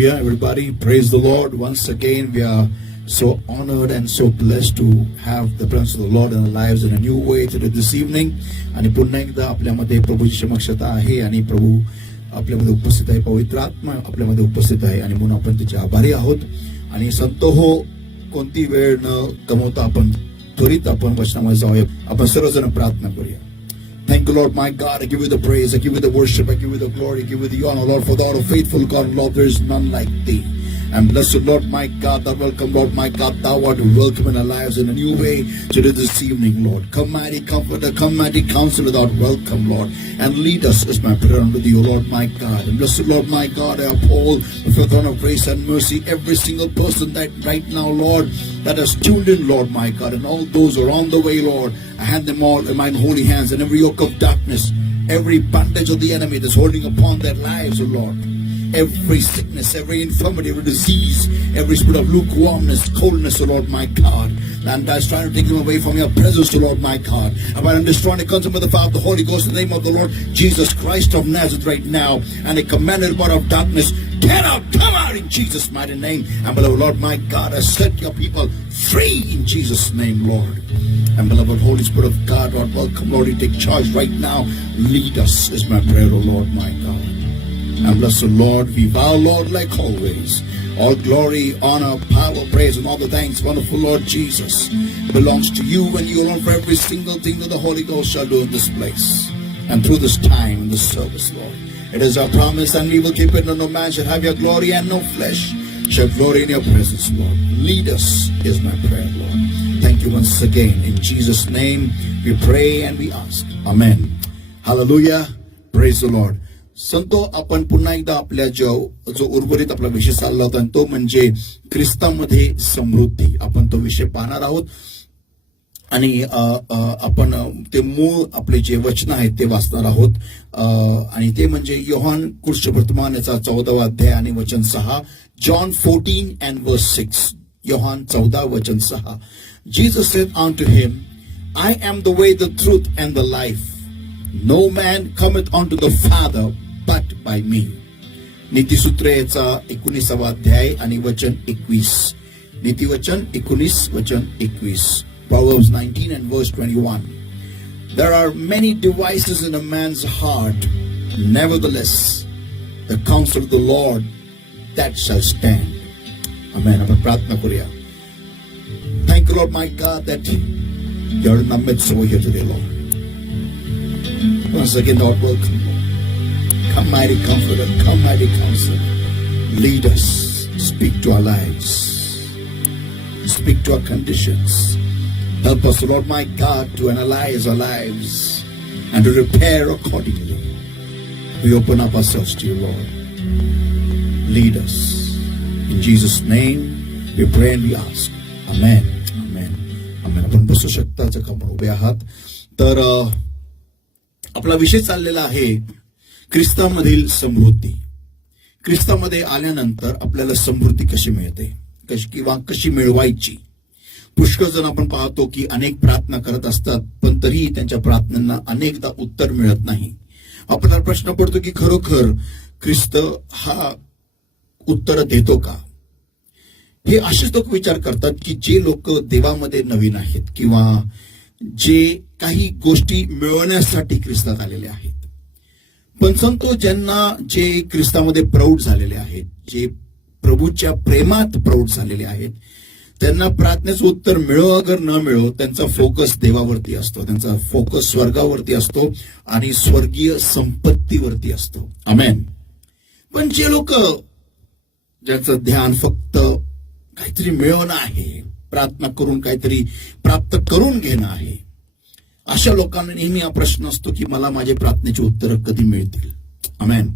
Hallelujah, everybody. Praise the Lord. Once again, we are so honored and so blessed to have the presence of the Lord in our lives in a new way today this evening. आणि पुन्हा एकदा आपल्यामध्ये प्रभूची समक्षता आहे आणि प्रभू आपल्यामध्ये उपस्थित आहे. पवित्र आत्मा आपल्यामध्ये उपस्थित आहे आणि म्हणून आपण त्याचे आभारी आहोत. आणि संत हो, कोणती वेळ न गमवता आपण त्वरित आपण वचनामध्ये जाऊया. आपण सर्वजण प्रार्थना करूया. Thank you, Lord, my God. I give you the praise. I give you the worship. I give you the glory. I give you the honor, Lord, for thou art a faithful God, Lord. There is none like thee. And blessed, Lord, my God, thou welcome, Lord, my God, thou art welcome in our lives in a new way today this evening, Lord. Come, mighty comforter, come, mighty counselor, thou art welcome, Lord. And lead us as my prayer unto thee, O Lord, my God. And blessed, Lord, my God, I uphold before the throne of grace and mercy every single person that right now, Lord, that has tuned in, Lord, my God, and all those who are on the way, Lord. I hand them all in mine holy hands, and every yoke of darkness, every bondage of the enemy that's holding upon their lives, O Lord. Every sickness, every infirmity, every disease, every spirit of lukewarmness, coldness, O Lord, my God. And I was trying to take them away from your presence, O Lord, my God. And I'm destroying the consume of the Father, the Holy Ghost, in the name of the Lord Jesus Christ of Nazareth right now. And I commanded part of darkness, get out, come out in Jesus' mighty name. And beloved Lord, my God, I set your people free in Jesus' name, Lord. And beloved Holy Spirit of God, Lord, welcome, Lord, you take charge right now. Lead us is my prayer, O Lord, my God. And bless the Lord, we vow, Lord, like always. All glory, honor, power, praise, and all the thanks, wonderful Lord Jesus, belongs to you and you alone for every single thing that the Holy Ghost shall do in this place. And through this time, in this service, Lord. It is our promise and we will keep it, and no man shall have your glory and no flesh shall glory in your presence, Lord. Lead us is my prayer, Lord. Thank you once again. In Jesus' name, we pray and we ask. Amen. Hallelujah. Praise the Lord. संतो, आपण पुन्हा एकदा आपल्या जो उर्वरित आपला विषय चालला होता तो म्हणजे ख्रिस्तामध्ये समृद्धी. आपण तो विषय पाहणार आहोत आणि आपण ते मूळ आपले जे वचन आहेत ते वाचणार आहोत. आणि ते म्हणजे योहान कृष्णवर्तमान याचा 14वा अध्याय आणि वचन 6. John 14 and verse 6. योहान 14 वचन 6. Jesus said unto him, I am the way, the truth, and the life. No man cometh unto the Father but by me. नीतिसूत्र याचा 19वा अध्याय आणि वचन 21. नीतिवचन 19 वचन 21. Proverbs 19 and verse 21. There are many devices in a man's heart, nevertheless the counsel of the Lord that shall stand. Amen. आपण प्रार्थना करूया. Thank you, Lord, my God, that you're in the midst over here today, Lord. Once again, Lord, welcome, Lord. Come, mighty comforter, come, mighty counselor. Lead us, speak to our lives, speak to our conditions. Help us, Lord, my God, to analyze our lives and to repair accordingly. We open up ourselves to you, Lord. Lead us. In Jesus' name, we pray and we ask. Amen. Amen. Amen. आपण बसू शकता, जखम उभे आहात. तर आपला विषय चाललेला आहे ख्रिस्तामधील समृद्धी. ख्रिस्तामध्ये आल्यानंतर आपल्याला समृद्धी कशी मिळते किंवा कशी मिळवायची. पुष्कळ जण आपण पाहतो की अनेक प्रार्थना करत असतात पण तरीही त्यांच्या प्रार्थनांना अनेकदा उत्तर मिळत नाही. आपल्याला प्रश्न पडतो की खरोखर ख्रिस्त हा उत्तर देतो का. हे असेच लोक विचार करतात की जे लोक देवामध्ये नवीन आहेत किंवा जे काही गोष्टी मिळवण्यासाठी ख्रिस्तात आलेले आहेत. पण संतो, ज्यांना जे ख्रिस्तामध्ये प्रौढ झालेले आहेत, जे प्रभूच्या प्रेमात प्रौढ झालेले आहेत, त्यांना प्रार्थनेचं उत्तर मिळो अगर न मिळो त्यांचा फोकस देवावरती असतो, त्यांचा फोकस स्वर्गावरती असतो आणि स्वर्गीय संपत्तीवरती असतो. आमेन. पण जे लोक ज्यांचं ध्यान फक्त काहीतरी मिळवणं आहे, प्रार्थना करून काहीतरी प्राप्त करून घेणं आहे, अशा लोकांना नेहमी हा प्रश्न असतो की मला माझे प्रार्थनेची उत्तर कधी मिळतील. आमेन.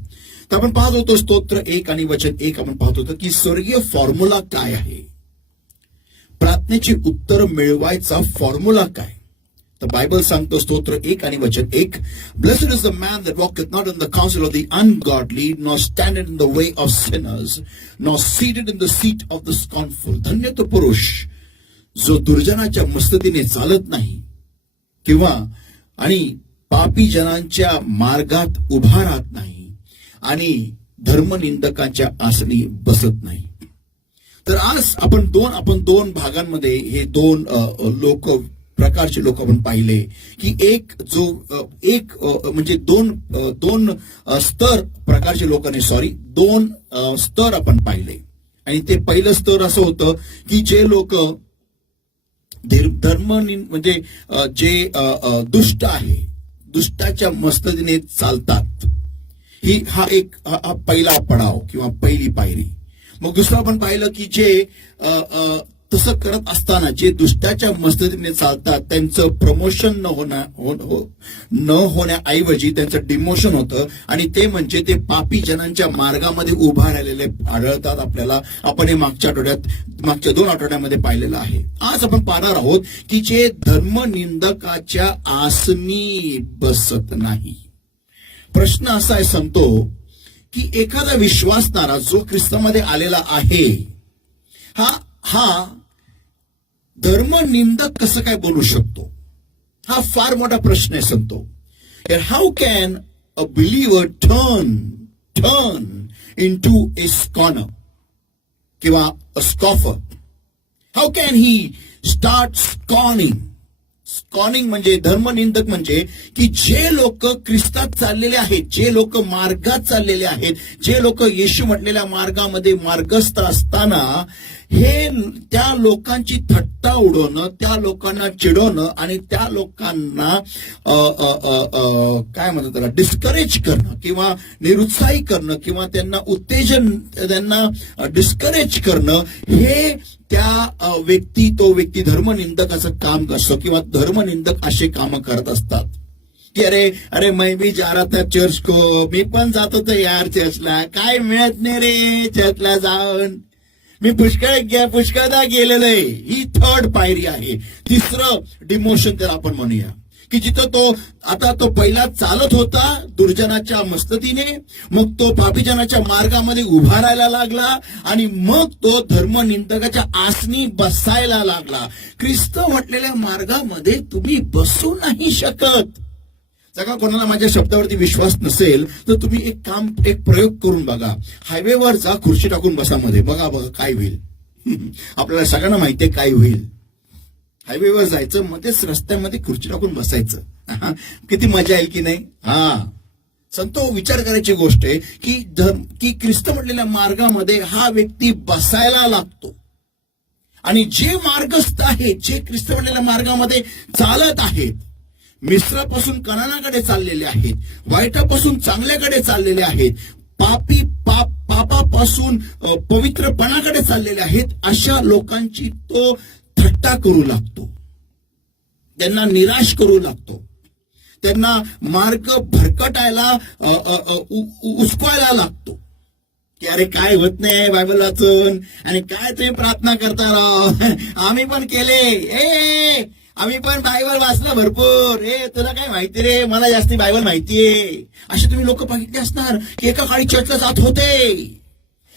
तर आपण पाहत होतो स्तोत्र 1 आणि वचन 1 आपण पाहत होतो की स्वर्गीय फॉर्म्युला काय आहे, प्रार्थनेची उत्तर मिळवायचा फॉर्म्युला काय. तर बायबल सांगतो स्तोत्र 1 आणि वचन 1. Blessed is the man that walketh not in the counsel of the ungodly, nor standeth in the way of sinners, nor seated in the seat of the scornful. धन्य तो पुरुष जो दुर्जनाच्या मस्ततीने चालत नाही किंवा आणि पापी जनांच्या मार्गात उभा राहत नाही आणि धर्मनिंदकाच्या आसनी बसत नाही. तर आज आपण दोन भागांमध्ये हे दोन प्रकारचे लोक आपण पाहिले की एक म्हणजे दोन स्तर प्रकारचे लोकांनी दोन स्तर आपण पाहिले. आणि ते पहिलं स्तर असं होतं की जे लोक म्हणजे जे दुष्ट आहे, दुष्टाच्या मस्तकीने चालतात, हा पहिला पडाव किंवा पहिली पायरी. मग दुसरं आपण पाहिलं की जे तसं करत असताना जे दुष्टाच्या मस्तकीने चालतात त्यांचं प्रमोशन न होण्याऐवजी त्यांचं डिमोशन होतं. आणि ते म्हणजे ते पापी जनांच्या मार्गामध्ये उभा राहिलेले आढळतात आपल्याला. आपण हे मागच्या 2 आठवड्यामध्ये पाहिलेलं आहे. आज आपण पाहणार आहोत की जे धर्मनिंदकाच्या आसनी बसत नाही. प्रश्न असा आहे सांगतो की एखादा विश्वासणारा जो ख्रिस्तामध्ये आलेला आहे हा धर्मनिंदक कसं काय बोलू शकतो? हा फार मोठा प्रश्न आहे सांगतो. How can a believer turn into a scorner किंवा a scoffer? How can he start scorning म्हणजे धर्मनिंदक म्हणजे की जे लोक ख्रिस्तात चाललेले आहेत, जे लोक मार्गात चाललेले आहेत, जे लोक येशू म्हटलेल्या मार्गामध्ये मार्गस्थ असताना हे त्या लोकांची थट्टा उडवणं, त्या लोकांना चिडवणं आणि त्या लोकांना काय म्हणतात त्याला डिस्करेज करणं किंवा निरुत्साही करणं किंवा त्यांना डिस्करेज करणं, हे त्या व्यक्ती धर्मनिंदकाचं काम असतं किंवा धर्मनिंदक असे काम करत असतात की अरे मैं भी जा रहा था चर्च को, मी पण जात होतो यार चर्चला, काय मिळत नाही रे चर्चला जाऊन, मी पुष्कळदा गेलेलो आहे. ही 3rd पायरी आहे. तिसरं डिमोशन त्याला आपण म्हणूया की जिथं तो पहिला चालत होता दुर्जनाच्या मस्ततीने, मग तो पापीजनाच्या मार्गामध्ये उभा राहायला लागला आणि मग तो धर्मनिंदकाच्या आसनी बसायला लागला. ख्रिस्त म्हटलेल्या मार्गामध्ये तुम्ही बसू नाही शकत. जर का कोणाला माझ्या शब्दावरती विश्वास नसेल तर तुम्ही एक प्रयोग करून बघा. हायवेवर जा, खुर्ची टाकून बसा मध्ये, बघा काय होईल. आपल्याला सगळ्यांना माहितीये काय होईल. हायवेवर जायचं, मध्येच रस्त्यामध्ये खुर्ची टाकून बसायचं. किती मजा येईल की नाही? संतो विचार करायची गोष्ट आहे की ख्रिस्त म्हटलेल्या मार्गामध्ये हा व्यक्ती बसायला लागतो. आणि जे मार्गस्थ आहेत, जे ख्रिस्त म्हटलेल्या मार्गामध्ये चालत आहेत, मिश्रापासून कणानाकडे चाललेले आहेत, वाईटापासून चांगल्याकडे चाललेले आहेत, पापापासून पवित्रपणाकडे चाललेले आहेत, अशा लोकांची तो थट्टा करू लागतो, त्यांना निराश करू लागतो, त्यांना मार्ग भरकटायला उचकायला लागतो की अरे काय होत नाही बायबल वाचून, आणि काय तुम्ही प्रार्थना करता राव, आम्ही पण केले, आम्ही पण बायबल वाचलं भरपूर, तुला काय माहिती रे, मला जास्ती बायबल माहितीये. असे तुम्ही लोक बघितले असणार की एका काळी चर्चला जात होते,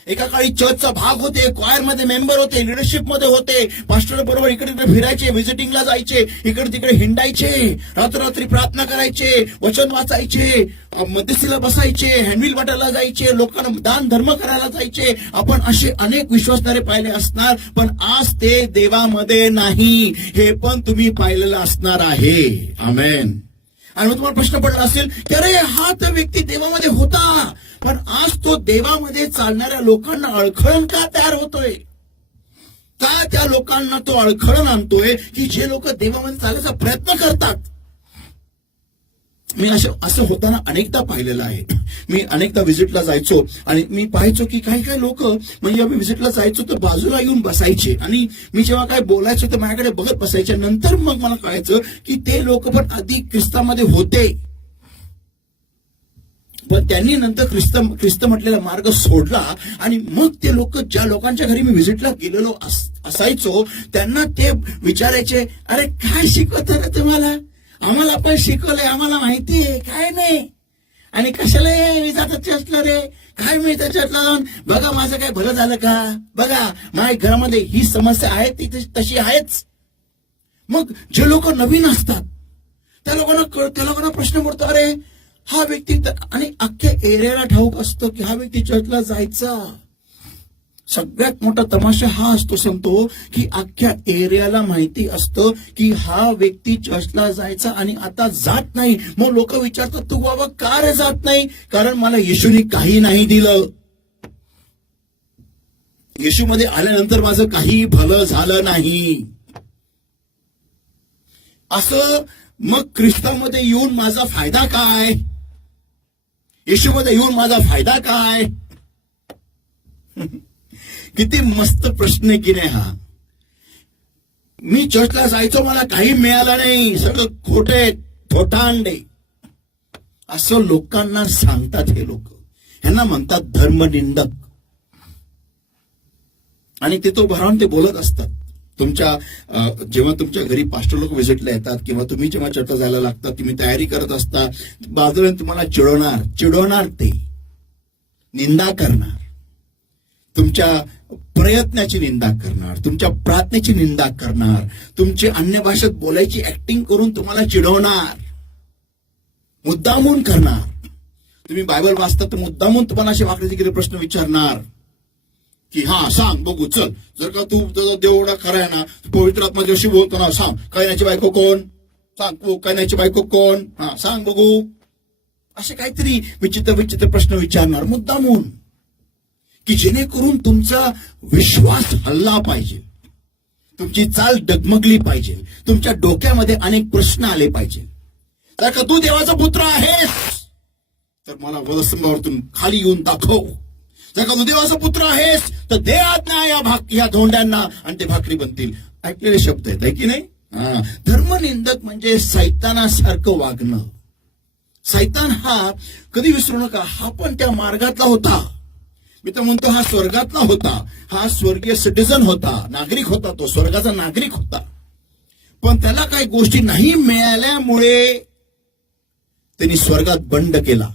एका काळी चर्चचा भाग होते, क्वायर मध्ये मेंबर होते, लिडरशिप मध्ये होते, पास्टर बरोबर इकडे तिकडे फिरायचे, व्हिजिटिंगला जायचे, इकडे तिकडे हिंडायचे, रात्री प्रार्थना करायचे, वचन वाचायचे, मध्यस्थीला बसायचे, हँडमिल वाटायला जायचे, लोकांना दान धर्म करायला जायचे. आपण असे अनेक विश्वासणारे पाहिले असणार, पण आज ते देवामध्ये नाही, हे पण तुम्ही पाहिलेलं असणार आहे. आमेन. आणि मग तुम्हाला प्रश्न पडला असेल की अरे हा तर व्यक्ती देवामध्ये होता, पण आज तो देवामध्ये चालणाऱ्या लोकांना अडखळण का तयार होतोय? का त्या लोकांना तो अडखळण आणतोय की जे लोक देवामध्ये चालण्याचा प्रयत्न करतात? मी असं होताना अनेकदा पाहिलेलं आहे. मी अनेकदा व्हिजिटला जायचो आणि मी पाहायचो की काही लोक म्हणजे आम्ही व्हिजिटला जायचो तर बाजूला येऊन बसायचे आणि मी जेव्हा काय बोलायचो तर माझ्याकडे बघत बसायचे. नंतर मग मला कळायचं की ते लोक पण अधिक ख्रिस्तामध्ये होते, पण त्यांनी नंतर ख्रिस्त म्हटलेला मार्ग सोडला. आणि मग ते लोक, ज्या लोकांच्या घरी मी व्हिजिटला गेलेलो असायचो, त्यांना ते विचारायचे, अरे काय शिकवतं रे तुम्हाला? आम्हाला पण शिकवलंय, आम्हाला माहितीये, काय नाही, आणि कशाला जातात चर्चला रे, काय मिळतं चर्चला जाऊन, बघा माझं काय भलं झालं का, बघा माझ्या घरामध्ये ही समस्या आहे ती तशी आहेच. मग जे लोक नवीन असतात त्या लोकांना प्रश्न पडतो, अरे हा व्यक्ती आणि अख्ख्या एरियाला ठाऊक असतं की हा व्यक्ती चर्चला जायचा. सगळ्यात मोठा तमाशा हा असतो सांगतो की अख्ख्या एरियाला माहिती असतं की हा व्यक्ती चर्चला जायचा आणि आता जात नाही. मग लोक विचारतात, तू बाबा का रे जात नाही? कारण मला येशूने काही नाही दिलं. येशूमध्ये आल्यानंतर माझं काही भलं झालं नाही. असं मग ख्रिस्तामध्ये येऊन माझा फायदा काय? येशूमध्ये येऊन माझा फायदा काय? किती मस्त प्रश्न आहे की नाही हा. मी चर्चला जायचो, मला काही मिळालं नाही, सगळं खोटे थोटांडे, असं लोकांना सांगतात हे लोक. ह्यांना म्हणतात धर्मनिंदक. आणि ते तो भरावून ते बोलत असतात. जेव्हा तुमच्या घरी पास्टर लोक व्हिजिटला येतात किंवा तुम्ही जेव्हा चर्चला जायला लागतात, तुम्ही तयारी करत असता, बाजूला तुम्हाला चिडवणार, ते निंदा करणार, तुमच्या प्रयत्नाची निंदा करणार, तुमच्या प्रार्थनेची निंदा करणार, तुमची अन्य भाषेत बोलायची ऍक्टिंग करून तुम्हाला चिडवणार, मुद्दामून करणार. तुम्ही बायबल वाचता तर मुद्दामून तुम्हाला असे वाकडे तिकडे प्रश्न विचारणार की हा सांग बघू, चल, जर का तू तुझा देव एवढा खरा आहे ना, पवित्र आत्मा जोशी बोलतो ना, सांग कैनाची बायको कोण? सांग कैनाची बायको कोण? हा सांग बघू. असे काहीतरी विचित्र प्रश्न विचारणार मुद्दामून, की जेणेकरून तुमचा विश्वास हल्ला पाहिजे, तुमची चाल डगमगली पाहिजे, तुमच्या डोक्यामध्ये अनेक प्रश्न आले पाहिजे. जर का तू देवाचा पुत्र आहेस तर मला वधस्तंभावरतून खाली येऊन दाखव. जर का तू देवाचा पुत्र आहेस तर दे आज्ञा या धोंड्यांना आणि ते भाकरी बनतील. ऐकलेले शब्द आहेत, आहे की नाही? धर्मनिंदक म्हणजे सैतानासारखं वागणं. सैतान हा, कधी विसरू नका, हा पण त्या मार्गातला होता. मी तर म्हणतो हा स्वर्गातला होता, हा स्वर्गीय सिटीजन होता, नागरिक होता, तो स्वर्गाचा नागरिक होता. पण त्याला काही गोष्टी नाही मिळाल्यामुळे त्यांनी स्वर्गात बंड केला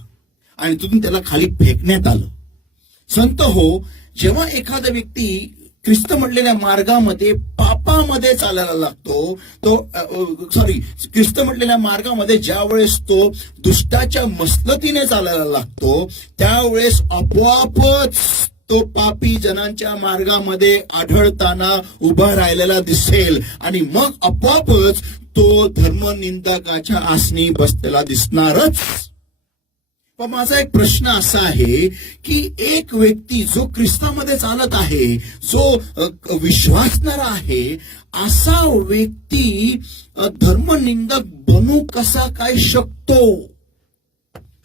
आणि तिथून त्याला खाली फेकण्यात आलं. संत हो, जेव्हा एखादा व्यक्ती ख्रिस्त म्हटलेल्या मार्गामध्ये पापामध्ये चालायला लागतो, ख्रिस्त म्हटलेल्या मार्गामध्ये ज्यावेळेस तो दुष्टाच्या मसलतीने चालायला लागतो, त्यावेळेस आपोआपच तो पापी जनांच्या मार्गामध्ये आढळताना उभा राहिलेला दिसेल आणि मग आपोआपच तो धर्मनिंदकाच्या आसनी बसलेला दिसणारच. पण माझा एक प्रश्न असा आहे की एक व्यक्ती जो ख्रिस्तामध्ये चालत आहे, जो विश्वासणारा आहे, असा व्यक्ती धर्मनिंदक बनू कसा काय शकतो?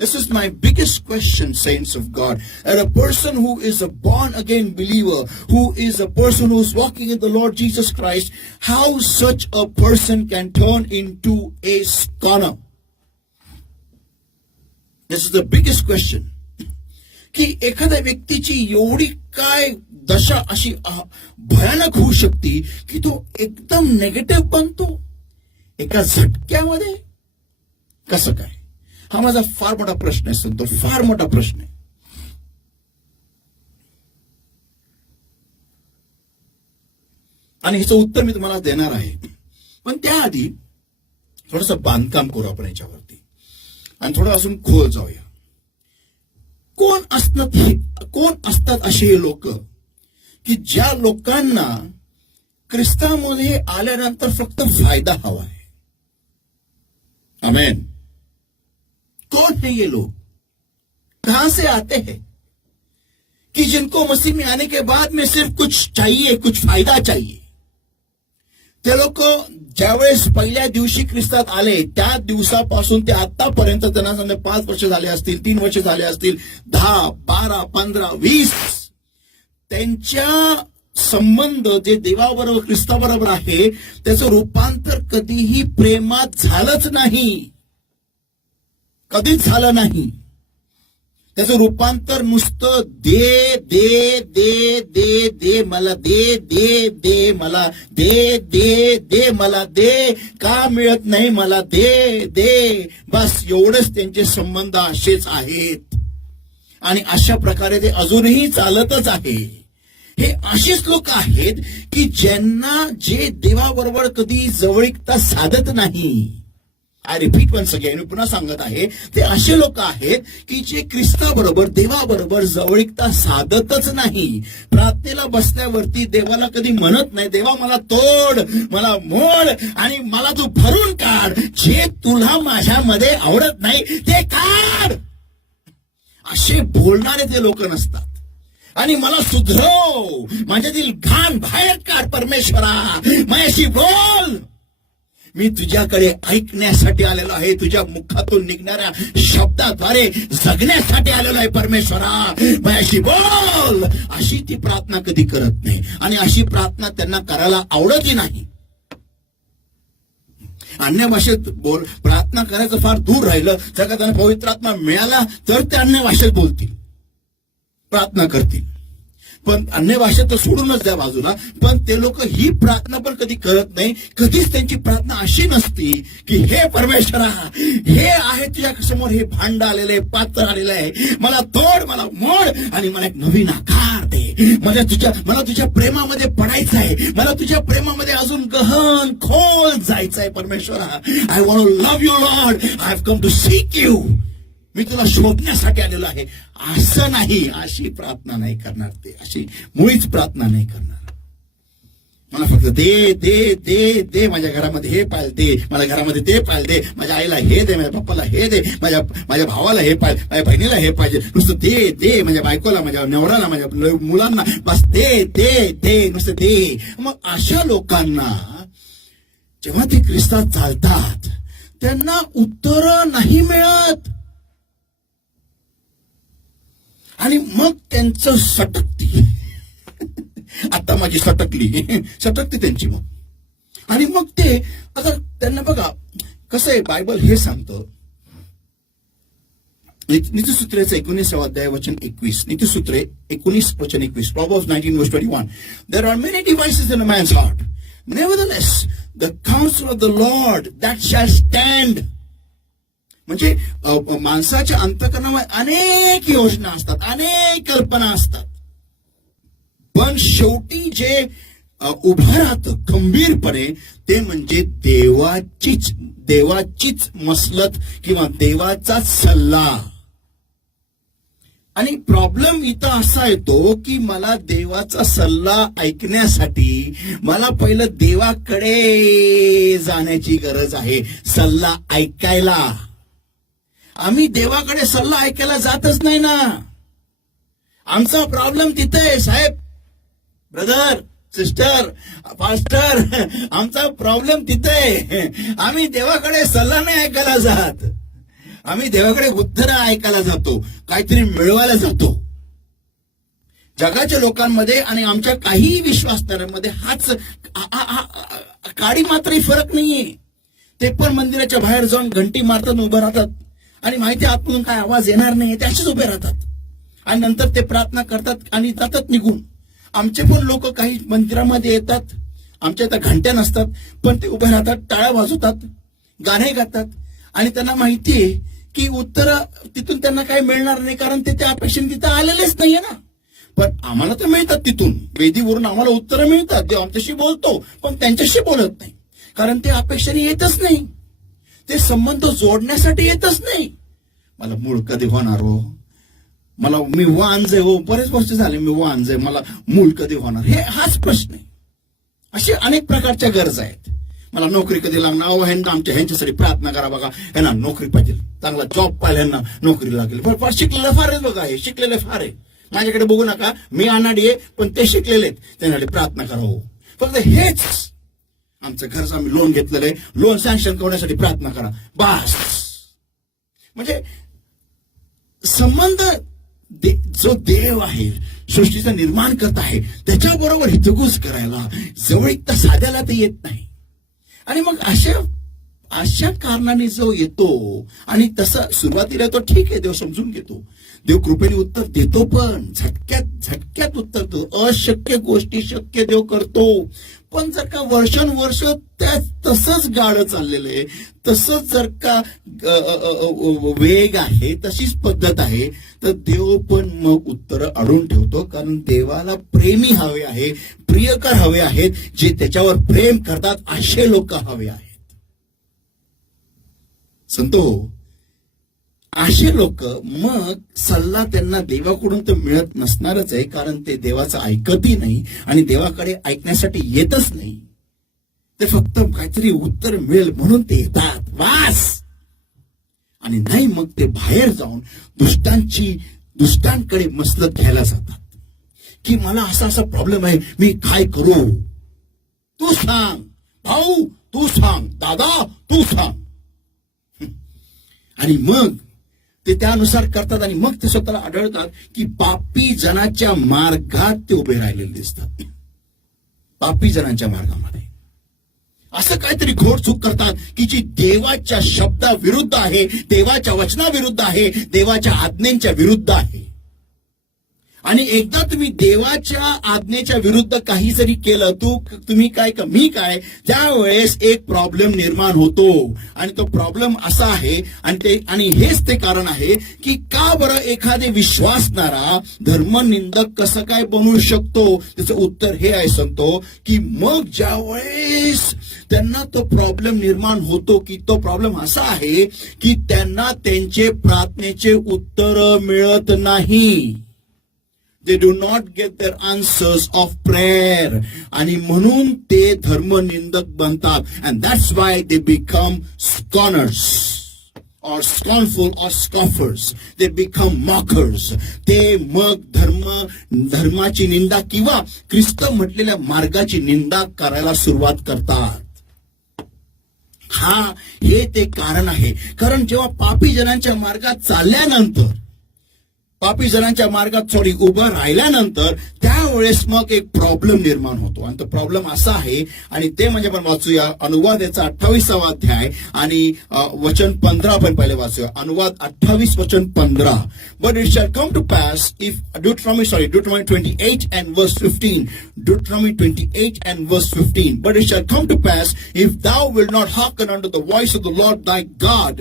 This is my biggest question, saints of God. And a person who is a born again believer, who is a person who is walking in the Lord Jesus Christ, how such a person can turn into a scholar? This is the biggest question. की एखाद्या व्यक्तीची एवढी काय दशा अशी भयानक होऊ शकते की तो एकदम नेगेटिव्ह बनतो एका झटक्यामध्ये? कसं काय? हा माझा फार मोठा प्रश्न आहे, तो फार मोठा प्रश्न आहे. आणि ह्याचं उत्तर मी तुम्हाला देणार आहे. पण त्याआधी थोडंसं बांधकाम करू आपण याच्यावरती आणि थोडं अजून खोल जाऊया. कोण असतात असे हे लोक की ज्या लोकांना ख्रिस्तामध्ये आल्यानंतर फक्त फायदा हवा आहे? आमेन. कौन है ये लोग? कहां से आते हैं कि जिनको मसीह में आने के बाद में सिर्फ कुछ चाहिए, कुछ फायदा चाहिए? ते लोक ज्यावेळेस पहिल्या दिवशी ख्रिस्तात आले त्या दिवसापासून ते आतापर्यंत, त्यांना समजा 5 वर्ष झाले असतील, 3 वर्ष झाले असतील, 10, 12, 15, 20, त्यांच्या संबंध जे देवाबरोबर ख्रिस्ताबरोबर आहे त्याचं रूपांतर कधीही प्रेमात झालंच नाही, कधीच झालं नाही. त्याचं रूपांतर नुसतं दे दे दे दे दे मला दे दे दे मला दे दे दे मला दे, का मिळत नाही मला दे दे, बस एवढंच त्यांचे संबंध असेच आहेत. आणि अशा प्रकारे ते अजूनही चालतच आहे. हे असेच लोक आहेत की ज्यांना जे देवाबरोबर कधी जवळीकता साधत नाही, आय रिपीट वन्स अगेन, मी पुन्हा सांगत आहे, ते असे लोक आहेत की जे ख्रिस्ताबरोबर देवाबरोबर जवळीकता साधतच नाही. प्रार्थनेला बसल्यावरती देवाला कधी म्हणत नाही, देवा मला तोड, मला मोड आणि मला तू भरून काढ, जे तुला माझ्यामध्ये आवडत नाही ते काढ. असे बोलणारे ते लोक नसतात. आणि मला सुधरव, माझ्यातील घाण बाहेर काढ परमेश्वरा, माझ्याशी बोल. मी तुझ्याकडे ऐकण्यासाठी आलेलो आहे, तुझ्या मुखातून निघणाऱ्या शब्दाद्वारे जगण्यासाठी आलेलो आहे परमेश्वरा, माझ्याशी बोल. अशी ती प्रार्थना कधी करत नाही आणि अशी प्रार्थना त्यांना करायला आवडतही नाही. अन्य भाषेत प्रार्थना करायचं फार दूर राहिलं, जर का त्यांना पवित्र आत्मा मिळाला तर ते अन्य भाषेत बोलतील, प्रार्थना करतील. पण अन्य भाषा तर सोडूनच द्या बाजूला, पण ते लोक ही प्रार्थना पण कधी करत नाही. कधीच त्यांची प्रार्थना अशी नसती की हे परमेश्वरा, हे आहे तुझ्या समोर हे भांड आलेलं आहे, पात्र आलेलं आहे, मला तोड, मला मोड आणि मला एक नवीन आकार दे. मला तुझ्या प्रेमामध्ये पडायचं आहे, मला तुझ्या प्रेमामध्ये अजून गहन खोल जायचं आहे परमेश्वरा. I want to love you Lord, I have come to seek you. मी तुला शोधण्यासाठी आलेलो आहे. असं नाही, अशी प्रार्थना नाही करणार ते, अशी मुळीच प्रार्थना नाही करणार. मला फक्त दे दे दे दे, माझ्या घरामध्ये हे पाहिजे दे, माझ्या घरामध्ये ते पाहिजे दे, माझ्या आईला हे दे, माझ्या पप्पाला हे दे, माझ्या भावाला हे पाहिजे, माझ्या बहिणीला हे पाहिजे, नुसतं दे दे, माझ्या बायकोला, माझ्या नवऱ्याला, माझ्या मुलांना, बस दे दे दे, नुसतं दे. मग अशा लोकांना जेव्हा ते ख्रिस्तात चालतात त्यांना उत्तर नाही मिळत आणि मग त्यांचं सटकती. आता माझी सटकती त्यांची मग. आणि मग ते आता त्यांना बघा कसं आहे, बायबल हे सांगतं, नीतिसूत्रेचं 19 अध्याय वचन 21, नीतिसूत्रे 19 वचन 21, Proverbs 19:21, there are many devices in a man's heart, nevertheless the counsel of the Lord that shall stand. म्हणजे माणसाच्या अंतःकरणामध्ये अनेक योजना असतात, अनेक कल्पना असतात, पण शेवटी जे उभं राहतं खंबीरपणे ते म्हणजे देवाचीच मसलत किंवा देवाचाच सल्ला. आणि प्रॉब्लेम इथं असा येतो की मला देवाचा सल्ला ऐकण्यासाठी मला पहिलं देवाकडे जाण्याची गरज आहे, सल्ला ऐकायला. आम्ही देवाकडे सल्ला ऐकायला जातच नाही ना. आमचा प्रॉब्लेम तिथे आहे साहेब, ब्रदर, सिस्टर, पास्टर, आमचा प्रॉब्लेम तिथे आहे. आम्ही देवाकडे सल्ला नाही ऐकायला जात, आम्ही देवाकडे उत्तरं ऐकायला जातो, काहीतरी मिळवायला जातो. जगाच्या लोकांमध्ये आणि आमच्या काही विश्वासदारांमध्ये हाच काडी मात्र फरक नाहीये. ते पण मंदिराच्या बाहेर जाऊन घंटी मारतात, उभं राहतात आणि माहिती आतमधून काय आवाज येणार नाही त्याशीच उभे राहतात आणि नंतर ते प्रार्थना करतात आणि जातात निघून. आमचे पण लोक काही मंदिरामध्ये येतात, आमच्या इथं घंट्या नसतात, पण ते उभे राहतात, टाळ्या वाजवतात, गाणे गातात आणि त्यांना माहितीये की उत्तर तिथून त्यांना काही मिळणार नाही, कारण ते त्या अपेक्षेने तिथं आलेलेच नाहीये ना. पण आम्हाला तर मिळतात, तिथून वेदीवरून आम्हाला उत्तरं मिळतात, देव आमच्याशी बोलतो, पण त्यांच्याशी बोलत नाही, कारण ते अपेक्षेने येतच नाही, ते संबंध जोडण्यासाठी येतच नाही. मला मूळ कधी होणार हो, मी वांझे हो, बरेच वर्ष झाले मी वांझे, मला मूळ कधी होणार, हाच प्रश्न आहे. असे अनेक प्रकारच्या गरजा आहेत. मला नोकरी कधी लागणार, ह्यांच्यासाठी प्रार्थना करा, बघा ह्यांना नोकरी पाहिजे, चांगला जॉब पाहिजे, ह्यांना नोकरी लागेल. पण शिकलेलं फार आहे बघा, हे शिकलेले फार आहे. माझ्याकडे बघू नका, मी अनाडी आहे, पण ते शिकलेले आहेत, त्यांच्यासाठी प्रार्थना करा हो. फक्त हेच आमचं घरचं आम्ही लोन घेतलेलं आहे, लोन सँक्शन करण्यासाठी प्रार्थना करा, बस. म्हणजे संबंध जो देव आहे, सृष्टीचा निर्माण करत आहे, त्याच्याबरोबर हितगुज करायला, जवळीकता साधायला ते येत नाही. आणि मग अशा कारणाने जो येतो आणि तसं सुरुवातीला तो ठीक आहे, देव समजून घेतो, देव कृपेने उत्तर देतो, पण झटक्यात उत्तर देतो. अशक्य गोष्टी शक्य देव करतो. पण जर का वर्षानुवर्ष तसंच गाडं चाललेलं आहे, तसंच जर का वेग आहे, तशीच पद्धत आहे, तर देव पण मग उत्तर अडून ठेवतो. कारण देवाला प्रेमी हवे आहे, प्रियकर हवे आहेत, जे त्याच्यावर प्रेम करतात असे लोक हवे आहेत. संतो, असे लोक मग सल्ला त्यांना देवाकडून तर मिळत नसणारच आहे, कारण ते देवाचं ऐकतही नाही आणि देवाकडे ऐकण्यासाठी येतच नाही. ते फक्त काहीतरी उत्तर मिळेल म्हणून ते येतात वास, आणि नाही मग ते बाहेर जाऊन दुष्टांकडे मसलत घ्यायला जातात की मला असा असा प्रॉब्लेम आहे, मी काय करू, तू सांग भाऊ, तू सांग दादा, तू सांग. आणि मग ते त्यानुसार करतात आणि मग ते स्वतःला आढळतात की पापी जनाच्या मार्गात ते उभे राहिलेले दिसतात. पापी जनांच्या मार्गामध्ये असं काहीतरी घोर चूक करतात की जी देवाच्या शब्दाविरुद्ध आहे, देवाच्या वचनाविरुद्ध आहे, देवाच्या आज्ञेच्या विरुद्ध आहे. आणि एकदा तुम्ही देवाच्या आज्ञेच्या विरुद्ध काही जरी केलं, तुम्ही काय का मी काय, त्यावेळेस एक प्रॉब्लेम निर्माण होतो. आणि तो प्रॉब्लेम असा आहे, आणि हेच ते कारण आहे की का बरं एखादे विश्वासणारा धर्मनिंदक कसं काय बनू शकतो. त्याचं उत्तर हे आहे सांगतो की मग ज्यावेळेस त्यांना तो प्रॉब्लेम निर्माण होतो की तो प्रॉब्लेम असा आहे की त्यांना त्यांचे प्रार्थनेचे उत्तर मिळत नाही. They do not get their answers of prayer. आणि म्हणून ते धर्मनिंदक बनतात. And that's why they become scorners or scornful or scoffers. They become mockers. ते मग धर्माची निंदा किंवा ख्रिस्त म्हटलेल्या मार्गाची निंदा करायला सुरुवात करतात. हे ते कारण आहे. कारण जेव्हा पापी जनांच्या मार्गात चालल्यानंतर, पापी जनांच्या मार्गात उभं राहिल्यानंतर त्यावेळेस मग एक प्रॉब्लेम निर्माण होतो. आणि तो प्रॉब्लेम असा आहे, आणि ते म्हणजे आपण वाचूया अनुवाद याचा 28वा अध्याय आणि वचन 15 पण पहिले वाचूया. अनुवाद 28 वचन 15. But it shall come to pass if Deuteronomy 28 and verse 15. Deuteronomy 28 and verse 15. But it shall come to pass if thou wilt not hearken unto the voice of the Lord thy God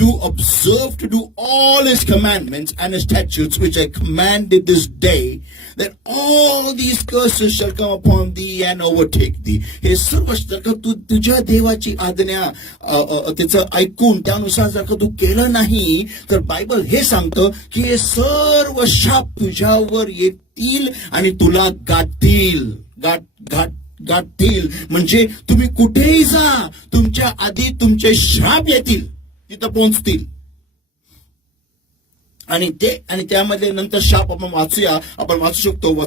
to observe to do all his commandments and his statutes which I commanded this day, that all these curses shall come upon thee and overtake thee. हे सर्व जर का तू तुझ्या देवाची आज्ञा त्याचं ऐकून त्यानुसार जर का तू केलं नाही, तर बायबल हे सांगतं की हे सर्व शाप तुझ्यावर येतील आणि तुला गाठतील. गाठतील म्हणजे तुम्ही कुठेही जा, तुमच्या आधी तुमचे शाप येतील, तिथं पोहोचतील. आणि त्यामध्ये नंतर शाप आपण वाचू शकतो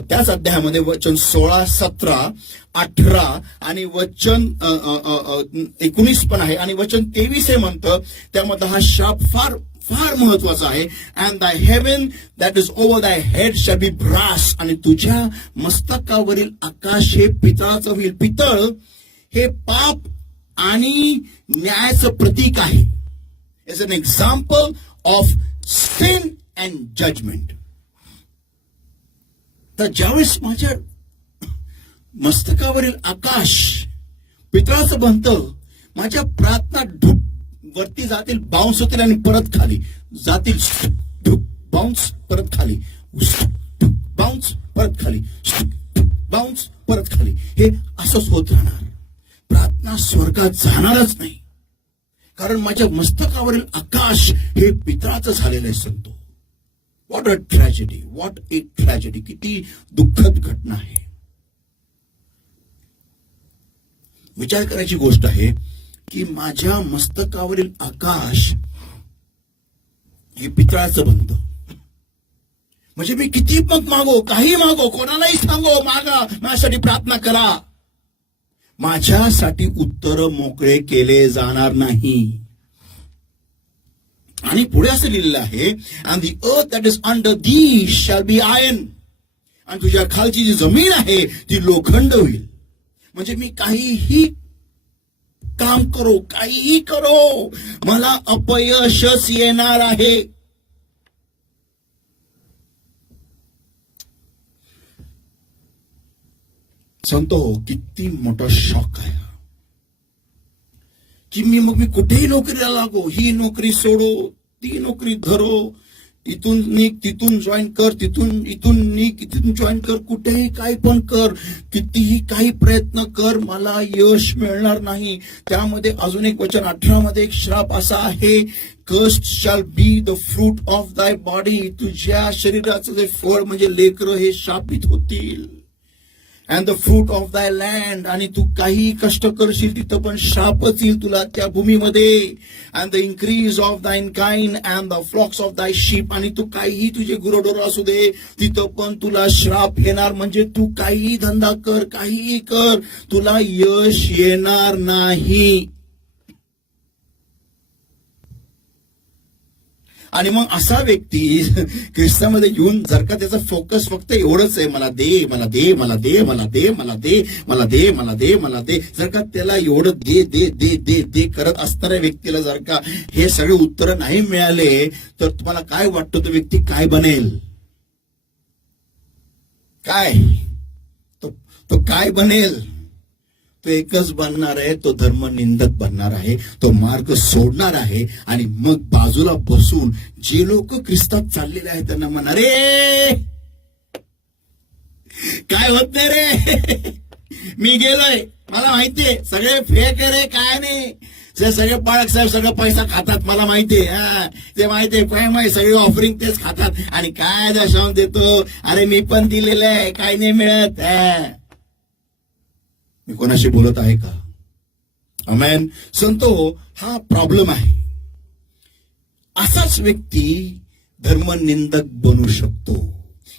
त्याच अध्यायामध्ये वचन 16, 17, 18 आणि वचन 19 पण आहे. आणि वचन 23 हे म्हणतं, त्यामध्ये हा शाप फार फार महत्वाचा आहे. अँड दाय हेवन दॅट इज ओव्हर दाय हेड शॅल बी ब्रास. आणि तुझ्या मस्तकावरील आकाश हे पितळाचं होईल. पितळ हे पाप आणि न्यायाचं प्रतीक आहे. It's an example of sin and judgement. तर ज्यावेळेस माझ्या मस्तकावरील आकाश पितळाचं बनतं, माझ्या प्रार्थना वरती जातील, बाउन्स होतील आणि परत खाली जातील. बाउन्स परत खाली, बाउन्स परत खाली, बाउन्स परत खाली. हे असंच होत राहणार. प्रार्थना स्वर्गात जाणारच नाही, कारण माझ्या मस्तकावरील आकाश हे पितळाचं झालेलं आहे. सांगतो, what a tragedy, what A tragedy. किती दुःखद घटना आहे. विचार करायची गोष्ट आहे की माझ्या मस्तकावरील आकाश हे पितळाचं बनतं. म्हणजे मी किती मग मागो, काही मागो, कोणालाही सांगो, मागा, माझ्यासाठी प्रार्थना करा, माझ्यासाठी उत्तर मोकळे केले जाणार नाही. आणि पुढे असं लिहिलेलं आहे, अँड दी अर्थ that is under the shall be iron. आणि तुझ्या खालची जी जमीन आहे ती लोखंड होईल. म्हणजे मी काहीही काम करो, काहीही करो, मला अपयशच येणार आहे. सांगतो किती मोठा शॉक आहे की मी कुठेही नोकरीला लागो, ही नोकरी सोडो, ती नोकरी धरो, इथून निघ, तिथून जॉईन कर, इथून निघ, किती जॉईन कर, कुठेही काही पण कर, कितीही काही प्रयत्न कर, मला यश मिळणार नाही. त्यामध्ये अजून एक वचन 18 मध्ये एक श्राप असा आहे, Cursed shall be the fruit of thy body. तुझ्या शरीराचं जे फळ म्हणजे लेकरं हे शापित होतील. And the fruit of thy land. आणि तू काही कष्ट करशील तिथं पण शापच येईल तुला त्या भूमीमध्ये. And the increase of thine kind and the flocks of thy sheep. आणि तू काहीही तुझे गुरढोर असू दे तिथं पण तुला श्राप येणार. म्हणजे तू काहीही धंदा कर, काहीही कर, तुला यश येणार नाही. आणि मग असा व्यक्ती ख्रिस्तामध्ये येऊन जर का त्याचा फोकस फक्त एवढंच आहे, मला दे, मला दे, मला दे, मला दे, मला दे, मला दे, मला दे, मला दे, जर का त्याला एवढं दे दे दे दे दे करत असणाऱ्या व्यक्तीला जर का हे सगळे उत्तर नाही मिळाले तर तुम्हाला काय वाटतं तो व्यक्ती काय बनेल? काय तो काय बनेल? तो एकच बनणार आहे, तो धर्मनिंदक बनणार आहे, तो मार्ग सोडणार आहे. आणि मग बाजूला बसून जे लोक ख्रिस्तात चाललेले आहेत त्यांना म्हणणार, रे काय होत नाही रे, मी गेलोय, मला माहितीये सगळे फेक आहे रे, काय नाही, ते सगळे पाळक साहेब सगळं पैसा खातात, मला माहितीये, ते माहितीये, प्रेम आहे, सगळी ऑफरिंग तेच खातात. आणि काय दशांश देतो, अरे मी पण दिलेलं आहे, काय नाही मिळत. मी कोणाशी बोलत आहे का? आमेन. संतो, हा प्रॉब्लेम आहे. असाच व्यक्ती धर्मनिंदक बनू शकतो